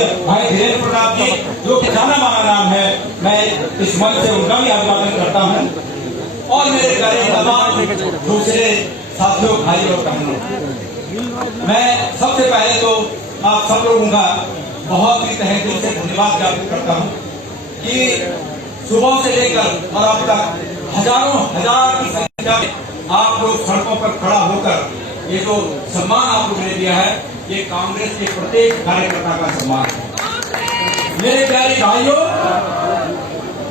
पूज्य भाई धीरेन्द्र प्रताप जी, जो कि जाना माना नाम है, मैं इस मंच से उनका भी अभिवादन करता हूँ। और मेरे प्यारे तमाम दूसरे साथियों, भाई और बहनों, मैं सबसे पहले तो आप सब लोगों का बहुत ही तहे दिल से धन्यवाद ज्ञापित करता हूँ कि सुबह से लेकर और अब तक हजारों हजार की संख्या में आप लोग सड़कों पर खड़ा होकर ये जो सम्मान आप लोगों ने दिया है, ये कांग्रेस के प्रत्येक कार्यकर्ता का सम्मान है। मेरे प्यारे भाइयों,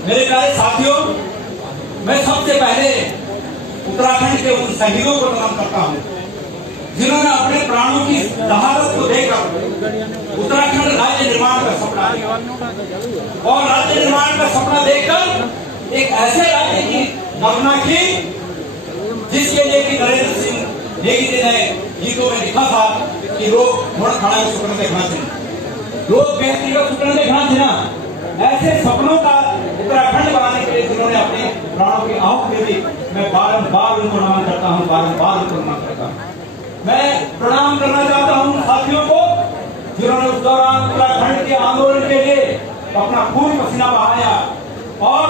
मेरे प्यारे साथियों, मैं सबसे पहले उत्तराखंड के उन शहीदों को नमन करता हूँ जिन्होंने अपने प्राणों की शहादत को देकर उत्तराखंड राज्य निर्माण का सपना और राज्य निर्माण का सपना देखकर एक ऐसे राज्य की कल्पना की जिसके लिए कि नरेंद्र सिंह नेगी ने गीतों में लिखा था कि लोग मोड़ खड़ा है सपना देखना चाहिए, लोग बेहतरी का सपना देखना चाहिए। ऐसे सपनों का उत्तराखंड बनाने के लिए जिन्होंने अपने प्राणों की आहुति दे दी, मैं बारंबार उनको नमन करता हूँ, बारंबार उनको नमन करता हूँ। मैं प्रणाम करना चाहता हूँ साथियों को जिन्होंने उस दौरान उत्तराखंड के आंदोलन के लिए अपना खून पसीना बहाया और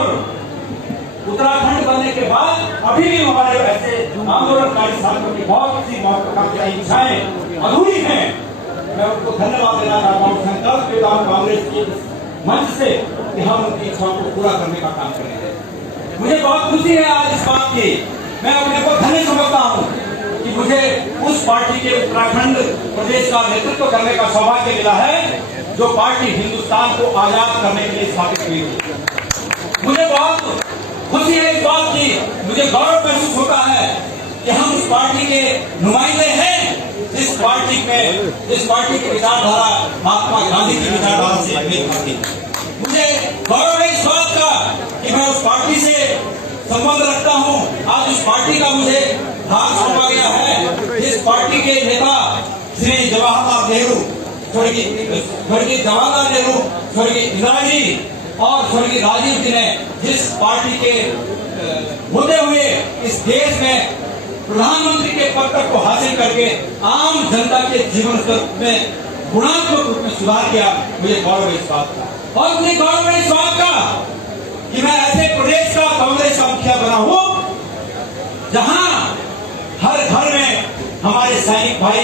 उत्तराखंड बनने के बाद अभी भी हमारे ऐसे आंदोलनकारी साथियों की बहुत सी महत्वाकांक्षी इच्छाएं अधूरी हैं। मैं उनको धन्यवाद देना चाहता हूँ संकल्प लेता हूँ कांग्रेस के मंच से कि हम उनकी इच्छाओं को पूरा करने का काम करेंगे। मुझे बहुत खुशी है आज इस बात की, मैं अपने को धन्य समझता हूँ कि मुझे उस पार्टी के उत्तराखंड प्रदेश का नेतृत्व करने का सौभाग्य मिला है जो पार्टी हिंदुस्तान को आजाद करने के लिए स्थापित हुई थी। मुझे बहुत खुशी है इस बात की, मुझे गौरव महसूस होता है कि हम इस पार्टी के नुमाइंदे हैं जिस पार्टी की विचारधारा महात्मा गांधी की विचारधारा से मेल खाती है। मुझे गौरव है इस बात का कि मैं उस पार्टी से संबंध रखता हूं। आज उस पार्टी का मुझे भाग सौंपा गया है जिस पार्टी के नेता श्री जवाहरलाल नेहरू, स्वर्गीय जवाहरलाल नेहरू, स्वर्गीय इंदिरा जी और स्वर्गीय राजीव जी ने जिस पार्टी के होते हुए इस देश में प्रधानमंत्री के पद तक को हासिल करके आम जनता के जीवन स्तर में गुणात्मक रूप में सुधार किया, मुझे गौरव है इस बात का। और मुझे गौरव है इस बात का कि मैं ऐसे प्रदेश का कांग्रेस का मुखिया बना हूं जहां हर घर में हमारे सैनिक भाई,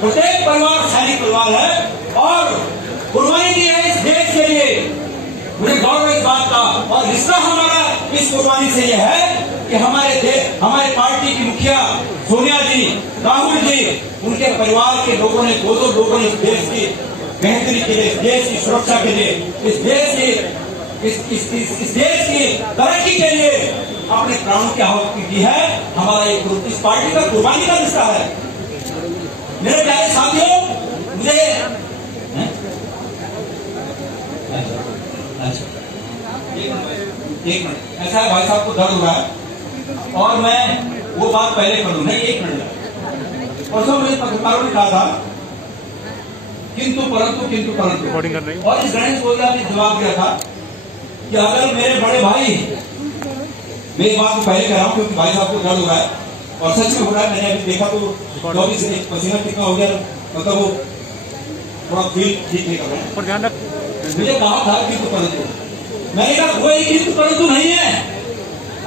प्रत्येक परिवार सैनिक परिवार है और कुर्बानी दी है इस देश के लिए। मुझे गौरव इस बात का और रिश्ता हमारा इस कुर्बानी से यह है कि हमारे पार्टी की मुखिया सोनिया जी, राहुल जी, उनके परिवार के लोगों ने दो लोगों ने इस देश की बेहतरी के लिए, इस देश की सुरक्षा के लिए, इस देश की तरक्की के लिए अपने प्राणों की आहुति दी है। हमारा एक इस पार्टी का कुर्बानी का रिश्ता है। मेरे प्यारे साथियों, मुझे एक मिनट ऐसा है, भाई साहब को दर्द हो रहा है और मैं वो बात पहले कर लूँ, नहीं एक मिनट। परसों मुझे पत्रकारों ने कहा था किंतु परंतु और इस गणेश गोविंदा ने जवाब दिया था कि अगर मेरे बड़े भाई, मेरी बात को पहले कह रहा हूँ क्योंकि भाई साहब को दर्द हो रहा है और सच में हो रहा है। मैंने अभी देखा तो 24 पसीना कितना हो गया, मतलब वो थोड़ा फील ठीक नहीं कर रहा है। मुझे कहा था किंतु परंतु, मैंने कहा कोई किंतु परंतु नहीं है।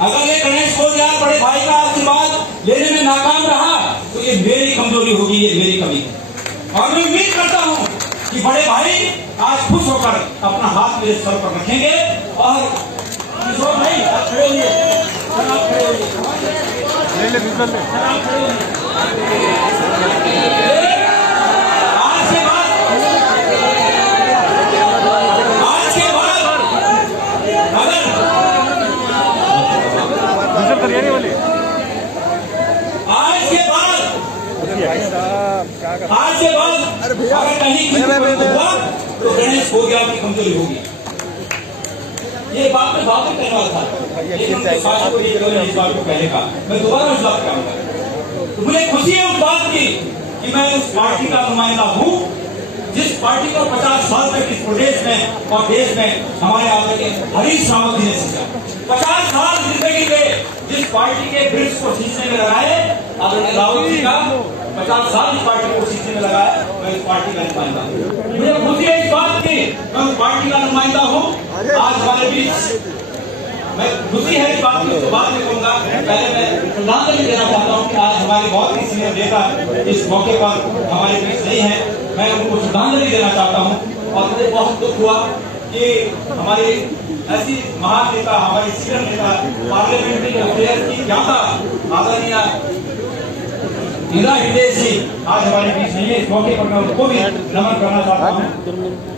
अगर ये गणेश गोविंदा बड़े भाई का आशीर्वाद लेने में नाकाम रहा तो ये मेरी कमजोरी होगी, ये मेरी कमी है। और मैं उम्मीद करता हूँ कि बड़े भाई आज खुश होकर अपना हाथ मेरे सर पर रखेंगे और किशोर भाई आप खड़े होइए, आप खड़े होइए। आज के बाद अगर कहीं हुआ तो गणेश गोविंदा की कमजोरी होगी। ये बात में बात करने वाला था, इस बात को पहले कहा, मैं दोबारा इस बात कहूंगा। तो मुझे खुशी है उस बात की कि मैं उस पार्टी का नुमाइंदा हूँ जिस पार्टी को 50 साल तक इस प्रदेश में और देश में हमारे आदरणीय हरीश रावत जी ने सींचा। 50 साल जिंदगी में जिस पार्टी के वृक्ष को सींचने में लगाए आदरणीय रावत जी का 50 साल इस पार्टी को सींचने में लगाया, मैं इस पार्टी का नुमाइंदा हूँ। मुझे खुशी है इस बात पार्टी का नुमाइंदा हूँ। आज हमारे बीच मैं खुशी है इस बात की, बाद में कहूँगा। पहले मैं श्रद्धांजलि देना चाहता हूँ कि आज हमारे बहुत ही सीनियर नेता इस मौके पर हमारे बीच नहीं है। मैं उनको श्रद्धांजलि देना चाहता हूँ और मुझे बहुत दुख हुआ कि हमारी ऐसी महान नेता, हमारी सीनियर नेता, पार्लियामेंट्री अफेयर की ज्ञाता आदरणीय इंदिरा हृदय जी आज हमारे बीच नहीं है। इस मौके पर मैं उनको भी नमन करना चाहता हूँ।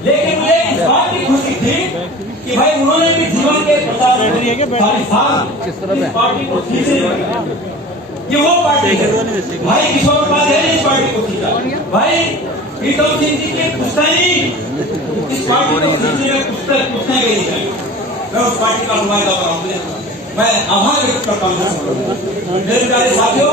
लेकिन मुझे इस बात की खुशी थी कि भाई उन्होंने भी जीवन के 50 साल इस पार्टी को खींचे। ये वो पार्टी है भाई, किशोर उपाध्याय ने इस पार्टी को खींचा। भाई प्रीतम सिंह जी के पुश्तैनी इस पार्टी को खींचने में पुश्तैनी गई है। मैं उस पार्टी का नुमाइंदा बनाऊंगा। मैं आभार व्यक्त करता हूँ। मेरे प्यारे साथियों,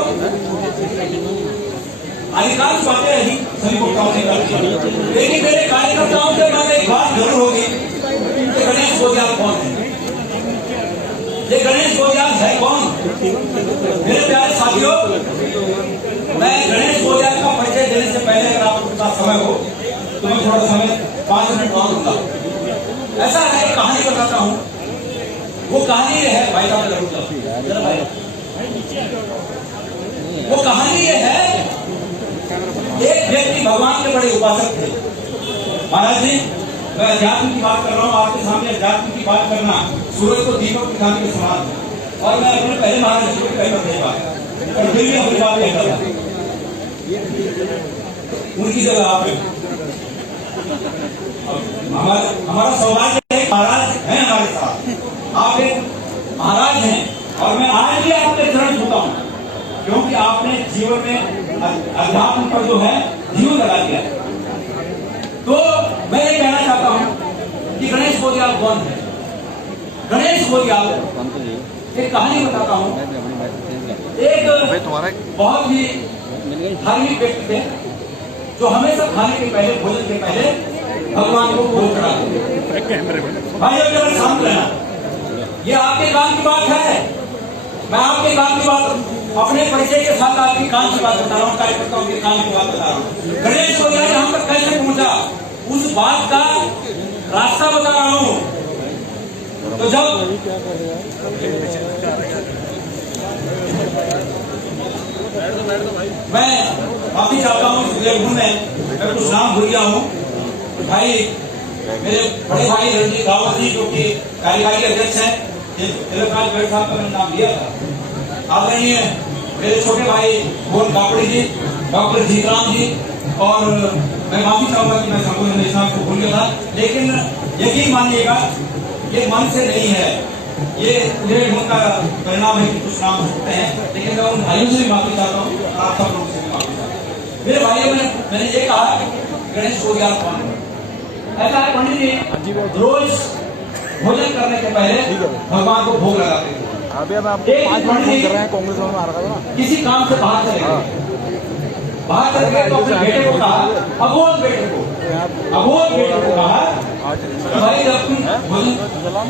अधिकांश बातें अभी सभी वक्ताओं ने कर दी, लेकिन मेरे कार्यकर्ताओं से मैंने एक बात जरूर होगी कि गणेश गोदियाल कौन है। ये गणेश गोदियाल है कौन? मेरे प्यारे साथियों, मैं गणेश गोदियाल का परिचय देने से पहले अगर आपके पास समय हो तो मैं थोड़ा समय 5 मिनट और दूंगा। ऐसा है, कहानी बताता हूँ। वो कहानी ये है, भाई साहब जरूर भाई, वो कहानी ये है, एक व्यक्ति भगवान के बड़े उपासक थे। महाराज जी, मैं अध्यात्म की बात कर रहा हूँ आपके सामने। अध्यात्म की बात करना सूरज को दीपक दिखाने के समान है। और मैं अपने पहले महाराज जी को कहना नहीं पाया, और फिर भी अपनी बात नहीं करता। उनकी जगह आप हमारा सौभाग्य है, महाराज है हमारे साथ। आप एक महाराज हैं और मैं आज भी आपके चरण छूता हूँ, क्योंकि आपने जीवन में अध्यात्म पर जो है जीवन लगा दिया। तो मैं ये कहना चाहता हूँ कि गणेश गोदियाल कौन है। गणेश गोदियाल एक कहानी बताता हूँ। एक बहुत ही धार्मिक व्यक्ति थे जो हमेशा खाने के पहले, भोजन के पहले भगवान को भोग चढ़ाते। भाई अब जरा शांत रहना, ये आपके काम की बात है। मैं आपके काम की बात, अपने परिचय के साथ आपके काम की बात बता रहा हूँ, कार्यकर्ताओं के काम की बात बता रहा हूँ। गणेश गोदियाल यहाँ तक कैसे पहुंचा, उस बात का रास्ता बता रहा हूँ। तो जब मैं माफी चाहता हूँ मैं कुछ नाम भूल गया हूँ। भाई मेरे बड़े भाई रणजीत रावत जी जो कि कार्यकारी अध्यक्ष हैं, तिलकराज गढ़ साहब का मैंने नाम दिया था। आदरणीय मेरे छोटे भाई भुवन कापड़ी जी, डॉक्टर जीतराम जी, और मैं माफी चाहूंगा कि मैं संबोधन निशान को भूल गया था। लेकिन यकीन मानिएगा ये मन से नहीं है, ये मेरे गुण का परिणाम है कि कुछ नाम होते हैं। लेकिन मैं उन भाइयों से भी माफी चाहता हूँ, आप सब लोगों से भी माफी चाहता हूँ। मेरे भाइयों में मैंने ये कहा गणेश गोदियाल कौन है। ऐसा है पंडित जी, रोज भोजन करने के पहले भगवान को भोग लगाते थे। किसी काम से बाहर चले गए, बाहर चले गए तो अपने बेटे को कहा, अबोध बेटे को कहा भाई जब तुम भोजन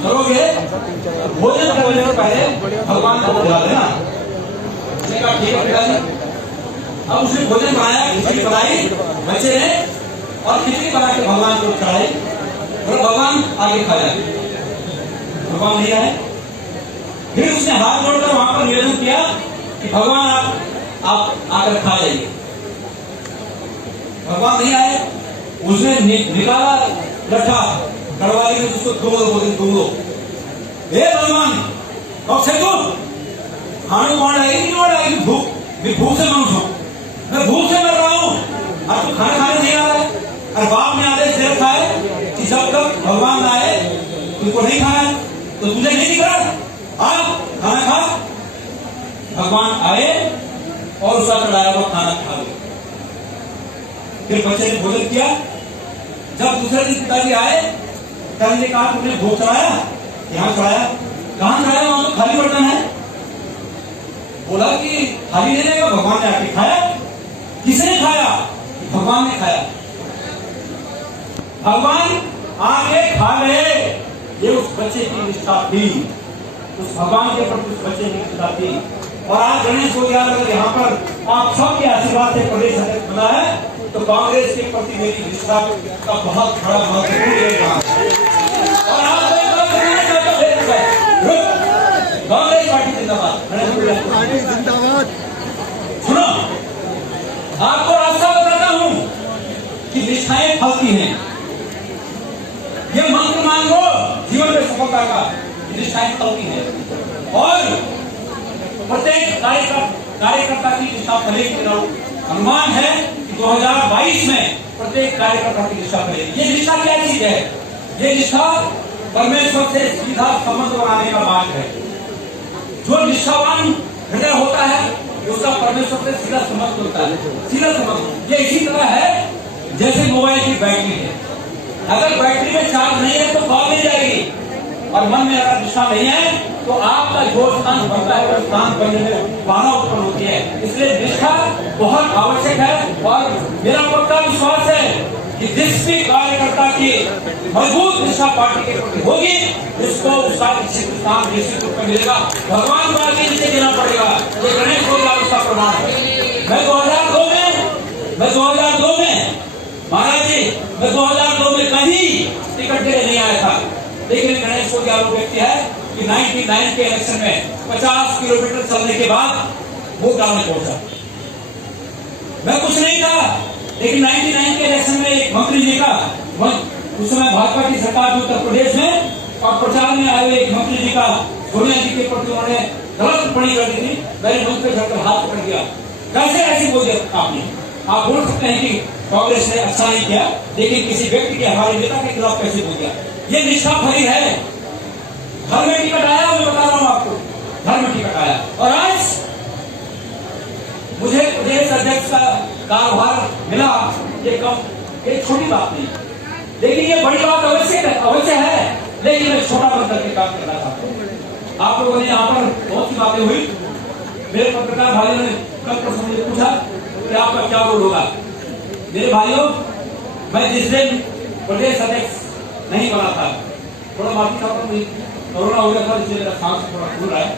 करोगे, भोजन करने से पहले भगवान को बुला देना। उसने कहा ठीक है पिताजी। अब उसने भोजन बनाया, खिचड़ी बनाई बच्चे ने, और खिचड़ी बना के भगवान को चढ़ाई। और भगवान आगे खाया, भगवान नहीं आए। फिर उसने हाथ जोड़कर वहां पर निवेदन किया कि भगवान आप आकर खा जाइए। भगवान नहीं आए। उसने निकाला लठा, कड़वाई में उसको तुम लो। हे भगवान कब से तू खाने कौन आएगी, नहीं कौन आएगी? भूख से मनुष्य हूं, मैं भूख से मर रहा हूं और तू खाना खाने नहीं आ रहा है। और बाप ने आदेश दे रखा है कि जब तक भगवान ना आए तुमको नहीं खाना है, तो तुझे नहीं दिख रहा, आप खाना खा। भगवान आए और उसका चढ़ाया हुआ खाना खा लिया। फिर बच्चे ने भोजन किया। जब दूसरे दिन पिताजी आए, पिताजी ने कहा तुमने भोग चढ़ाया? यहाँ चढ़ाया। कहाँ चढ़ाया? वहां तो खाली बर्तन है। बोला कि खाली नहीं रहेगा, भगवान ने आके खाया। किसने खाया? भगवान ने खाया। भगवान आके खा गए। ये उस बच्चे की निष्ठा थी, उस भगवान के प्रति उस बच्चे की निष्ठा थी। और आज गणेश गोदियाल अगर यहाँ पर आप सबके आशीर्वाद से प्रदेश अध्यक्ष बना है, तो कांग्रेस के प्रति मेरी निष्ठा का बहुत बड़ा महत्वपूर्ण योगदान है। आती हैं। ये मंत्र मान लो जीवन में सफलता का, निष्ठाएं चलती है। और प्रत्येक कार्यकर्ता की निष्ठा फलेगी। अनुमान है कि 2022 में प्रत्येक कार्यकर्ता की निष्ठा फलेगी। ये निष्ठा क्या चीज है? ये निष्ठा परमेश्वर से सीधा संबंध बनाने का मार्ग है। जो निष्ठावान हृदय होता है उसका परमेश्वर से सीधा संबंध होता है, सीधा संबंध। ये इसी तरह है जैसे मोबाइल की बैटरी है। अगर बैटरी में चार्ज नहीं है तो कॉल नहीं जाएगी, और मन में अगर निष्ठा नहीं है तो आपका जो स्थान बनता है वो स्थान बनने में बाधा उत्पन्न होती है। इसलिए निष्ठा बहुत आवश्यक है। और मेरा पक्का विश्वास है कि जिस भी कार्यकर्ता की मजबूत निष्ठा पार्टी के प्रति होगी उसको उसका स्थान निश्चित रूप में मिलेगा। भगवान को आगे नीचे देना पड़ेगा। ये गणेश होगा उसका प्रमाण है। मैं 2002 में महाराज जी, मैं 2002 में कहीं टिकट के लिए नहीं आया था, लेकिन गणेश को क्या व्यक्ति है कि 99 के इलेक्शन में 50 किलोमीटर चलने के बाद वोट डालने पहुंचा। मैं कुछ नहीं था, लेकिन 99 के इलेक्शन में एक मंत्री जी का, उस समय भाजपा की सरकार थी उत्तर प्रदेश में, और प्रचार में आए एक मंत्री जी का सोनिया जी के प्रति उन्होंने गलत टिप्पणी कर दी थी। मैंने मंच पे जाकर हाथ पकड़ दिया। कैसे ऐसी बोल दिया आपने? आप बोल सकते हैं कि कांग्रेस ने अच्छा नहीं किया, लेकिन किसी व्यक्ति के, हमारे नेता के खिलाफ कैसे बोल दिया? ये निष्ठा फली है। घर में टिकट आया, मैं बता रहा हूं आपको, घर में टिकट आया। और आज मुझे प्रदेश अध्यक्ष का कार्यभार मिला। ये छोटी बात नहीं, लेकिन ये बड़ी बात अवश्य है। लेकिन मैं छोटा बन करके काम करना चाहता हूँ। आप लोगों ने यहाँ पर बहुत सी बातें हुई। मेरे पत्रकार भाइयों ने कल प्रश्न मुझे पूछा कि आपका क्या रोल होगा। मेरे भाइयों, मैं जिस दिन प्रदेश अध्यक्ष नहीं बना था, थोड़ा माफी चाहता हूँ, कोरोना हो गया था इसलिए मेरा सांस थोड़ा खुल रहा है।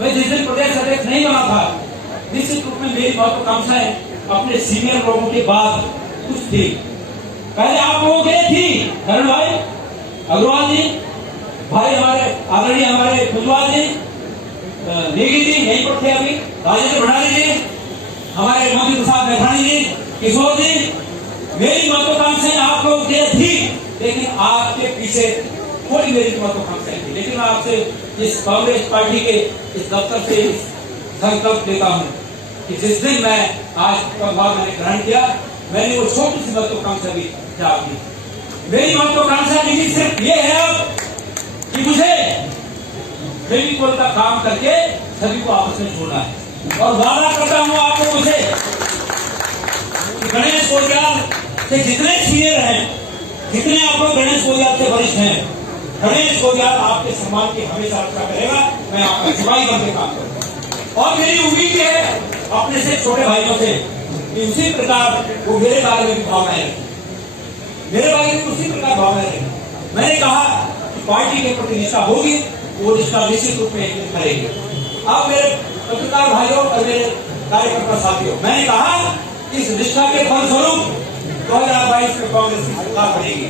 मैं जिस दिन प्रदेश अध्यक्ष नहीं बना था, निश्चित रूप में मेरी महत्वाकांक्षाएं अपने सीनियर लोगों के बाद कुछ थी। पहले आप लोगों के थी, करण भाई, अग्रवाल जी, भाई हमारे आदरणीय हमारे कुजवाल जी, नेगी जी यहीं पर थे अभी, राजेंद्र भंडारी जी, हमारे मंत्री प्रसाद मैथानी जी, किशोर जी। मेरी महत्वाकांक्षाएं आप लोगों के थी, लेकिन आपके पीछे कोई मेरी महत्वाकांक्षाएं थी। लेकिन मैं आपसे इस कांग्रेस पार्टी के इस दफ्तर से संकल्प लेता हूं कि जिस दिन मैं आज पदभार मैंने ग्रहण किया, मैंने वो छोटी सी महत्वाकांक्षा भी त्याग दी। मेरी महत्वाकांक्षा नहीं सिर्फ ये है अब कि मुझे फेविकोल का काम करके सभी को आपस में जोड़ना है। और वादा करता हूं आप लोगों से कि गणेश कोलियाल से जितने सीनियर हैं, जितने आप लोग गणेश कोलियाल से वरिष्ठ हैं, गणेश कोलियाल आपके सम्मान की हमेशा रक्षा करेगा। मैं आपका सिपाही बनकर काम करूंगा। और मेरी उम्मीद है अपने से छोटे भाइयों से कि उसी प्रकार वो मेरे बारे में भी भावनाएं रखें, मेरे बारे में उसी प्रकार भावनाएं रखें। मैंने कहा कि पार्टी के प्रति निष्ठा होगी, वो निष्ठा निश्चित रूप में करेगी। अब मेरे पत्रकार भाइयों और मेरे कार्यकर्ता साथियों, मैंने कहा इस निष्ठा के फलस्वरूप 2022 में कांग्रेस की सरकार बनेगी।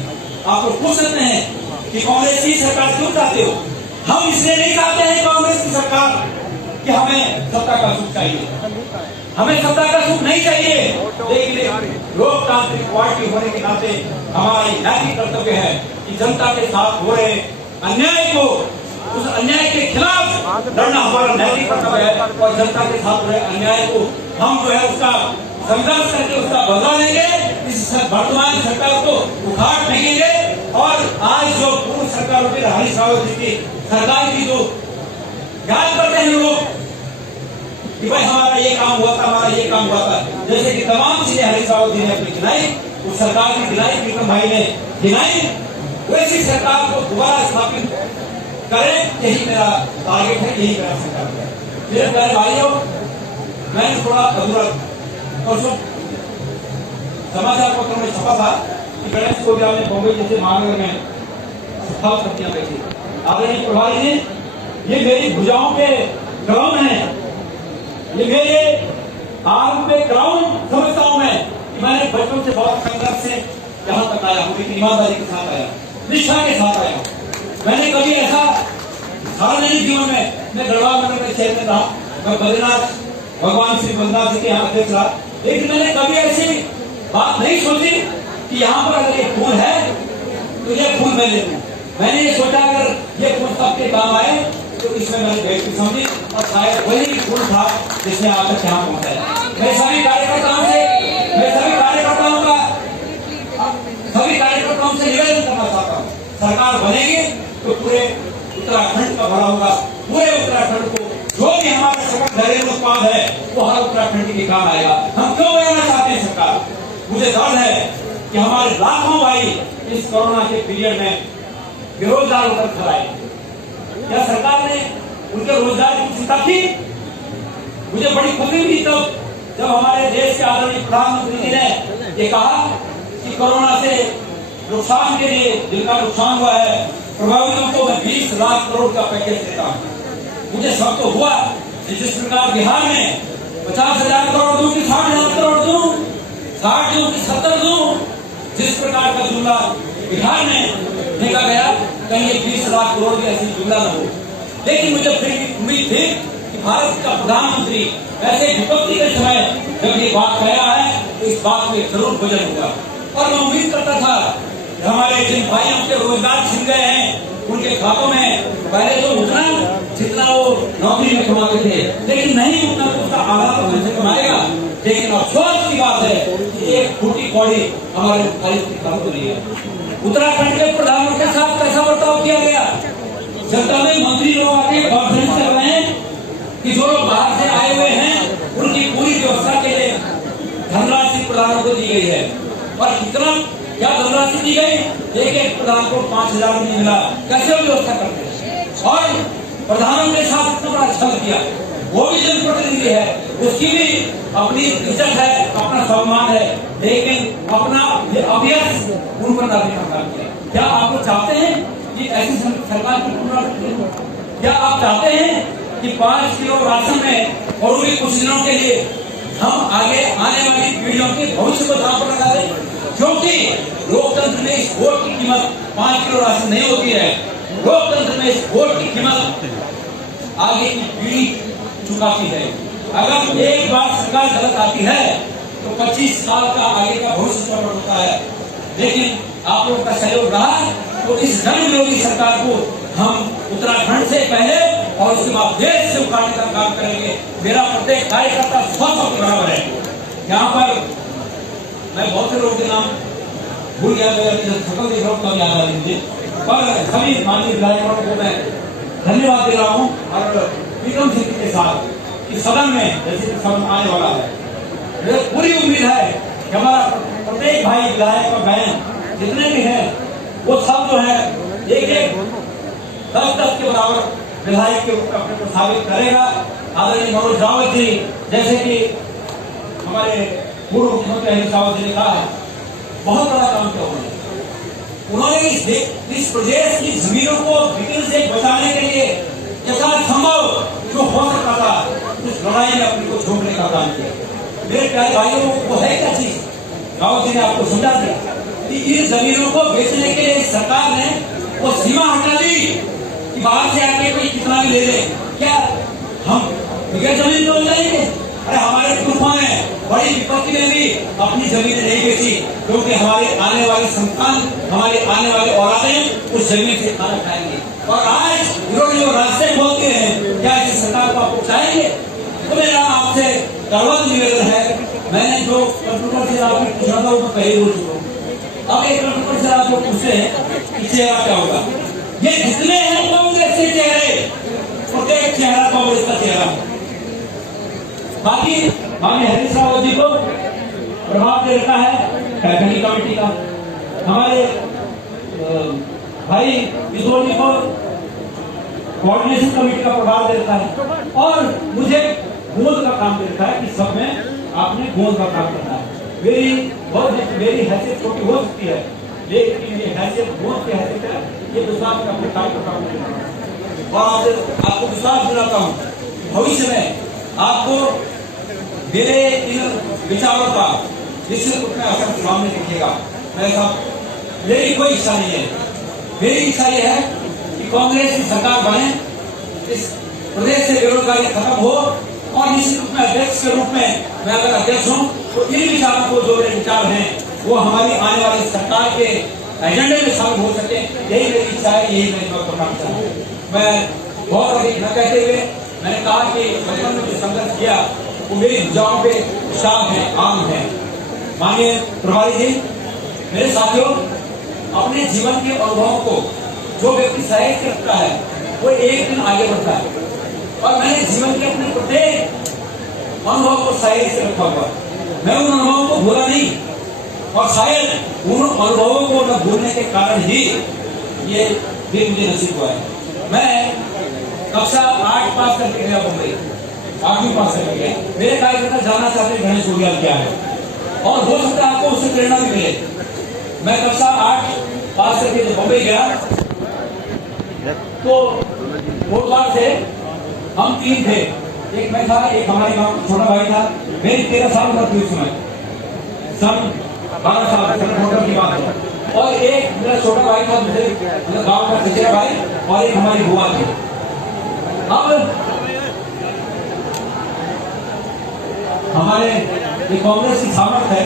आप लोग पूछ सकते हैं कि कांग्रेस की सरकार क्यों चाहते हो? हम इसलिए नहीं चाहते हैं कांग्रेस की सरकार कि हमें सत्ता का सुख चाहिए, हमें सत्ता का सुख नहीं चाहिए, लेकिन लोकतांत्रिक पार्टी होने के नाते हमारा नैतिक कर्तव्य है कि जनता के साथ हो रहे अन्याय को, उस अन्याय के खिलाफ लड़ना हमारा नैतिक कर्तव्य है। और जनता के साथ हो रहे अन्याय को हम जो है उसका संघर्ष करके उसका बदला लेंगे। इस वर्तमान सरकार को उखाड़ फेंकेंगे। और आज जो पूर्व सरकार होती है, हरीश रावत जी की सरकार की जो याद करते हैं लोग कि भाई हमारा ये काम हुआ था, हमारा ये काम हुआ था, जैसे कि तमाम चीजें हरीश रावत जी ने अपनी गिनाई, उस सरकार की गिनाई विक्रम भाई ने गिनाई, वैसी सरकार को दोबारा स्थापित करें, यही मेरा टारगेट है, यही मेरा संकल्प है। मेरे प्यारे भाइयों, मैंने थोड़ा अधूरा परसों समाचार पत्रों में छपा था कि गणेश कोलियाल ने बॉम्बे जैसे महानगर में सफल सब्जियां बेची। आदरणीय प्रभारी जी, ये मेरी भुजाओं के ग्राउंड है, ये मेरे आर्म पे ग्राउंड समझता हूं मैं कि मैंने बचपन से बहुत संघर्ष से यहाँ तक आया हूँ, लेकिन ईमानदारी के साथ आया, निष्ठा के साथ आया। मैंने कभी ऐसा सार्वजनिक जीवन में, मैं गढ़वाल मंडल में चेयरमैन रहा, मैं बद्रीनाथ भगवान श्री बद्रीनाथ जी के यहाँ अध्यक्ष रहा, लेकिन मैंने कभी ऐसी बात नहीं सोची कि यहाँ पर अगर ये फूल है तो ये फूल मैं ले लूं। मैंने ये सोचा अगर ये फूल सबके काम आए तो इसमें मैंने बेटी समझी और शायद वही फूल था जिसने आप तक यहाँ पहुंचाया। मैं सभी कार्यकर्ताओं से निवेदन करना चाहता हूँ, सरकार बनेगी तो पूरे उत्तराखंड का भला होगा। पूरे उत्तराखंड को जो भी हमारा सकल घरेलू उत्पाद है वो हर उत्तराखंड के काम आएगा। हम क्यों बनाना चाहते हैं सरकार? मुझे डर है कि हमारे लाखों भाई इस कोरोना के पीरियड में बेरोजगार होकर खड़े हैं। क्या सरकार ने उनके रोजगार की चिंता की? मुझे बड़ी खुशी हुई तब जब हमारे देश के आदरणीय प्रधानमंत्री जी ने ये कहा कि कोरोना से नुकसान के लिए जिनका नुकसान हुआ है प्रभावितों को मैं 20 लाख करोड़ का पैकेज देता हूँ। मुझे शक तो हुआ कि जिस प्रकार बिहार में 50,000 करोड़ दूं कि 60,000 करोड़ दूं, 60 दूं कि 70 दूं, जिस प्रकार का जुमला बिहार में देखा गया कहीं ये 20 लाख करोड़ की ऐसी जुमला न हो। लेकिन मुझे फिर भी उम्मीद थी कि भारत का प्रधानमंत्री ऐसे विपत्ति के समय जब ये बात कह रहा है तो इस बात में जरूर वजन होगा। और मैं उम्मीद करता था हमारे जिन भाइयों के रोजगार छिन गए हैं उनके खातों में पहले तो उतना जितना वो नौकरी में कमाते थे, लेकिन नहीं उतना तो उसका आधा तो पैसे कमाएगा। लेकिन अफसोस की बात है कि एक फूटी कौड़ी हमारे खातों नहीं है। उत्तराखंड के प्रधानमंत्री के साथ कैसा बर्ताव किया गया? जनता में मंत्री लोग आके कॉन्फ्रेंस कर रहे हैं कि जो लोग बाहर से आए हुए हैं उनकी पूरी व्यवस्था के लिए धनराशि प्रधानों को दी गई है। और कितना क्या धनराशि दी गई? एक प्रधान को 5,000 नहीं मिला। कैसे व्यवस्था करते हैं? और प्रधानों के साथ इतना बड़ा छल किया। वो भी जनप्रतिनिधि है, उसकी भी अपनी इज्जत है, अपना सम्मान है, लेकिन अपना अभ्यास उन पर दावे का काम किया। क्या आप लोग चाहते हैं कि ऐसी सरकार की पुनरावृत्ति हो? क्या आप चाहते हैं कि 5 किलो राशन में और भी कुछ दिनों के लिए हम आगे आने वाली पीढ़ियों के भविष्य को दांव पर लगा दें? क्योंकि लोकतंत्र में इस वोट की कीमत 5 किलो राशन नहीं होती है। लोकतंत्र में इस वोट की कीमत आगे की पीढ़ी चुकाती है। अगर एक बार सरकार गलत आती है तो 25 साल का आगे का भविष्य चौपट होता है। लेकिन आप लोगों का सहयोग रहा तो इस जन विरोधी सरकार को हम उत्तराखंड से पहले और उसके बाद देश से उखाड़ने का काम करेंगे। मेरा प्रत्येक कार्यकर्ता 100 के बराबर है। यहाँ पर मैं बहुत से लोगों के नाम भूल गया, सकल देख रहा हूँ कब याद आ रही, पर सभी माननीय विधायकों को मैं धन्यवाद दे रहा हूँ। और विक्रम सिंह के साथ कि सदन में जैसे कि सदन आने वाला है, मुझे पूरी उम्मीद है कि हमारा प्रत्येक भाई विधायक और बहन जितने भी हैं वो सब जो है एक 10-10 के बराबर विधायक के रूप में अपने को साबित करेगा। आदरणीय मनोज रावत जी जैसे कि हमारे पूर्व मुख्यमंत्री हरीश रावत जी ने कहा बहुत बड़ा काम किया उन्होंने इस प्रदेश की जमीनों को ब्रिटेन से बचाने के लिए यथासंभव जो हो सकता था उस लड़ाई में अपने को झोंकने का काम किया। मेरे प्यारे भाइयों, वो है क्या चीज? रावत जी ने आपको समझा दिया कि इन जमीनों को बेचने के लिए सरकार ने वो सीमा हटा दी कि बाहर से आके कोई कितना भी ले ले। क्या हम बगैर जमीन तो जाएंगे? अरे हमारे पुरखों ने बड़ी विपत्ति में भी अपनी जमीनें नहीं बेची, क्योंकि हमारे आने वाले संतान, हमारे आने वाले औलादें उस जमीन से खाना खाएंगे। और आज विरोधी लोग रास्ते बोलते हैं, क्या इस सरकार को आप चाहेंगे? तो मेरा आपसे करवल निवेदन है, मैंने जो कंप्यूटर से आपने पूछा था वो पहले बोल चुका हूँ। अब एक कंप्यूटर से आप लोग पूछते हैं कि चेहरा क्या होगा? ये जितने हैं कांग्रेस के चेहरे, प्रत्येक चेहरा कांग्रेस का चेहरा। बाकी माननीय हरीश रावत जी को प्रभाव दे रखा है कैबिनेट कमेटी का, हमारे भाई किशोर जी को कोऑर्डिनेशन कमेटी का प्रभाव दे रखा है, और मुझे गोद का काम दे रखा है कि सब में आपने गोद का काम करना है। मेरी हैसियत छोटी हो सकती है, लेकिन ये हैसियत गोद की हैसियत है, ये विश्वास अपने कार्यकर्ताओं को और आपको विश्वास दिलाता हूँ भविष्य में आपको मेरे इन विचारों का निश्चित रूप में असर सामने दिखेगा। मेरी कोई इच्छा नहीं है, मेरी इच्छा यह है कि कांग्रेस की सरकार बने, इस प्रदेश से बेरोजगारी खत्म हो, और निश्चित रूप में अध्यक्ष के रूप में मैं अगर अध्यक्ष हूँ तो इन विचारों को जो मेरे विचार हैं वो हमारी आने वाली सरकार के एजेंडे में शामिल हो सके, यही मेरी इच्छा है, यही मैं करना चाहता हूँ। मैं बहुत अधिक न कहते हुए मैंने कहा कि बचपन में जो संघर्ष किया वो मेरी भुजाओं पे शाम है, आम है। माननीय प्रभारी जी, मेरे साथियों, अपने जीवन के अनुभवों को जो व्यक्ति सहेज के रखता है वो एक दिन आगे बढ़ता है, और मैंने जीवन के अपने प्रत्येक अनुभव को सहेज के रखा हुआ। मैं उन अनुभवों को भूला नहीं, और शायद उन अनुभवों को न भूलने के कारण ही ये भी मुझे नसीब हुआ है। मैं कक्षा 8 पास करके गया मुंबई, 8वीं पास करके गया। मेरे कार्यकर्ता जानना चाहते गणेश गोरियाल क्या है, और हो सकता है आपको उससे प्रेरणा भी मिले। मैं कक्षा 8 पास करके जब मुंबई गया तो भोपाल से हम 3 थे, एक मैं था, एक हमारे गांव छोटा भाई था। मेरी 13 साल उम्र थी उस समय, सन 12 साल की बात है, और एक मेरा छोटा भाई था मुझे गांव का चचेरा भाई, और एक हमारी बुआ थी। अब हमारे ये कांग्रेस की सामर्थ है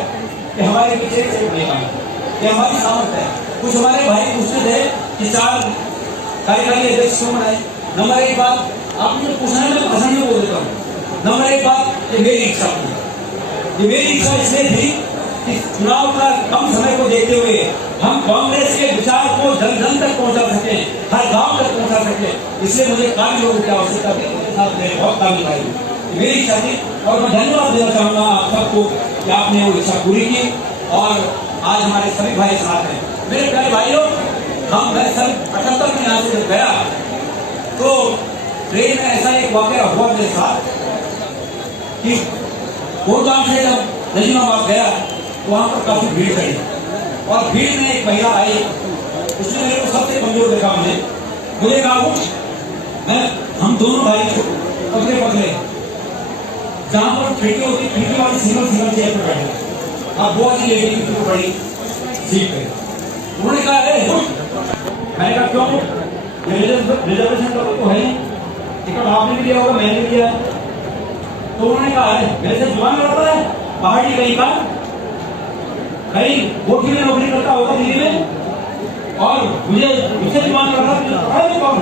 कि हमारे पीछे से ये हमारी सामर्थ है। कुछ हमारे भाई पूछते थे कि 4 कार्यकारी अध्यक्ष क्यों बनाए। नंबर 1 बात, आपने पूछना है, मैं पसंद नहीं बोल देता हूँ। नंबर 1 बात, ये मेरी इच्छा थी। ये मेरी इच्छा इसलिए थी कि चुनाव का कम समय को देखते हुए हम कांग्रेस के विचार को जन जन तक पहुंचा सके, हर गांव तक पहुंचा सके। इसलिए मुझे कार्य लोगों की आवश्यकता थी, उनके साथ मैंने बहुत काम निभाई, मेरी इच्छा थी। और मैं धन्यवाद देना चाहूंगा आप सबको कि आपने वो इच्छा पूरी की, और आज हमारे सभी भाई साथ हैं। मेरे प्यारे भाइयों, मैं सन 78 में यहाँ से जब गया तो ट्रेन में ऐसा एक वाकया हुआ मेरे साथ कि कोटगांव से जब नजीमाबाद गया तो वहां पर काफी भीड़ खड़ी, और भीड़ में एक महिला आई, उसने मेरे को सबसे कमजोर देखा। मुझे कहा हम दोनों भाई पकड़े पकड़े, जहां पर खिड़की होती, खिड़की वाली सिंगल चेयर पर बैठे, अब वो अच्छी लेडी की बड़ी सीट पे। उन्होंने कहा मैंने कहा क्यों, रिजर्वेशन तो है नहीं, टिकट आपने भी लिया होगा, मैंने भी लिया। तो उन्होंने कहा मेरे से जुबान लड़ता है, पहाड़ी कहीं का, कहीं कोठी में नौकरी करता होगा दिल्ली में, और मुझे उससे जुबान लड़ रहा है कौन,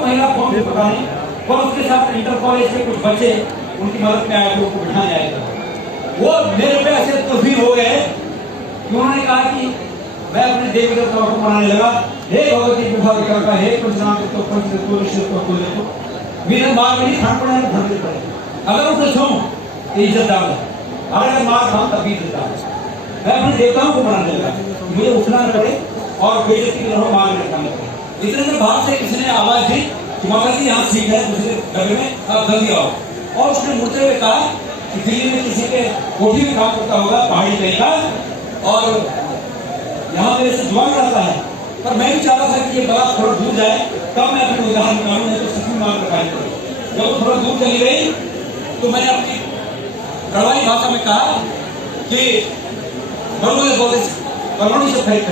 महिला कौन पता नहीं। और उसके साथ इंटर कॉलेज के कुछ बच्चे उनकी मदद में आए थे, उनको बिठाने आए थे। वो मेरे पे ऐसे तस्वीर हो गए कि उन्होंने कहा कि मैं अपने देवी देवताओं को मनाने लगा, हे भगवती विभा विकल्प, हे पंचनाम तो मेरे मार में नहीं खान पड़ा है, धरती पड़े। अगर उसे छूं तो इज्जत डाल, अगर मार खाऊं तब भी इज्जत डाल। मैं अपने देवताओं को मनाने लगा, मुझे उठना न पड़े और बेइज्जती की तरह मार में रखना पड़े। इतने में बाहर से किसी ने आवाज दी कि माता जी यहाँ सीट है दूसरे डब्बे में, अब जल्दी आओ। और उसने मुड़ते हुए कहा कि दिल्ली में किसी के कोठी में काम करता होगा, पहाड़ी कहीं का, और यहाँ मेरे से जुबान रहता है। पर मैं भी चाहता था कि ये बात थोड़ा दूर जाए, तब मैं अपने उदाहरण निकालूं, नहीं तो सभी मार रखाई करूँ। जब थोड़ा दूर चली गई तो मैंने अपनी गढ़वाली भाषा में कहा कि परमाणु से खरीद,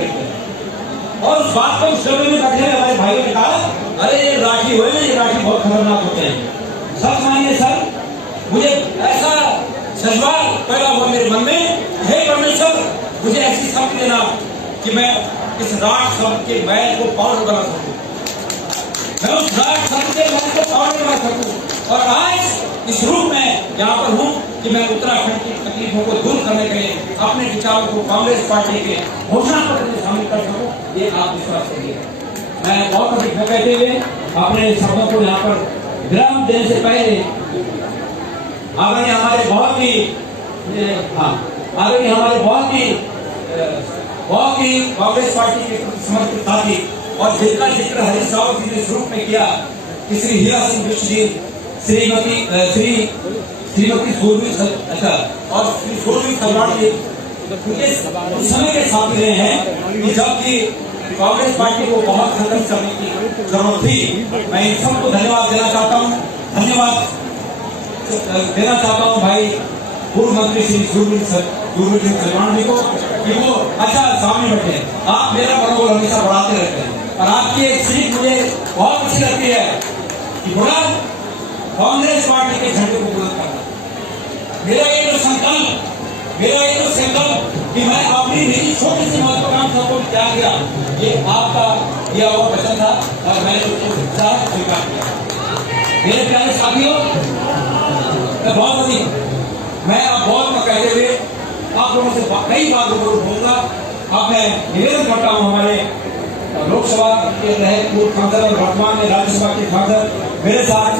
और उस बात को उस डब्बे में बैठे हमारे भाइयों ने कहा, अरे ये राखी हुए ना, ये राखी बहुत खतरनाक होते हैं। सच मानिए सर, मुझे ऐसा जज्बात पैदा हुआ मेरे मन में, हे परमेश्वर मुझे ऐसी शक्ति देना कि मैं इस राख शब्द के मैल को पाउडर बना सकूं, मैं उस राख शब्द के मैल को पाउडर बना सकूं। और आज इस रूप में यहाँ पर हूँ कि मैं उत्तराखंड की तकलीफों को दूर करने के लिए अपने विचारों को कांग्रेस पार्टी के घोषणा पत्र में शामिल कर सकूं, ये आप विश्वास करिए। मैं बहुत अधिक न कहते हुए अपने शब्दों को यहाँ पर विराम देने से पहले आगे हमारे बहुत ही कांग्रेस पार्टी के समर्पित साथी, और जिनका जिक्र हरीश रावत जी ने शुरू में किया कि श्री हीरा सिंह बिष्ट जी, श्रीमती सूरवीर और श्री सूरवीर सलवान जी उस समय के साथ रहे हैं कि जबकि कांग्रेस पार्टी को बहुत संघर्ष करने की जरूरत थी। मैं इन सबको धन्यवाद देना चाहता हूँ, धन्यवाद देना चाहता हूँ भाई पूर्व मंत्री श्री सूरवीर सिंह सलवान जी को कि वो अच्छा सामने बैठे, आप मेरा मनोबल हमेशा बढ़ाते रहते हैं। और आपकी एक सीख मुझे बहुत अच्छी लगती है कि बड़ा कांग्रेस पार्टी के झंडे को बुलंद करना। मेरा ये जो संकल्प कि मैं अपनी किसी महत्वाकांक्षा को त्याग गया, ये आपका दिया हुआ वचन था और मैंने उसको स्वीकार किया। मेरे प्यारे साथियों, मैं बहुत अधिक मैं अब बहुत न कहते हुए आप लोगों से कई बार रूबरू होऊंगा। अब मैं निवेदन करता हूँ हमारे लोकसभा के रहे पूर्व सांसद और वर्तमान में राज्यसभा के सांसद मेरे साथ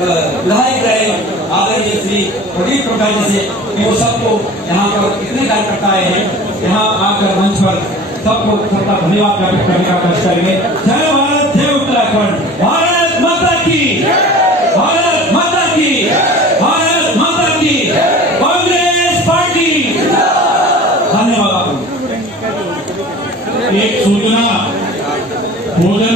विधायक रहे आदरणीय श्री प्रदीप टोटा जी से कि वो सबको यहाँ पर इतने कार्यकर्ता आए हैं, यहाँ आकर मंच पर सबको सबका धन्यवाद ज्ञापित करने का प्रयास करेंगे। जय भारत, जय उत्तराखंड, भारत माता की, भारत माता की, भारत माता की, कांग्रेस पार्टी। धन्यवाद। एक सूचना, भोजन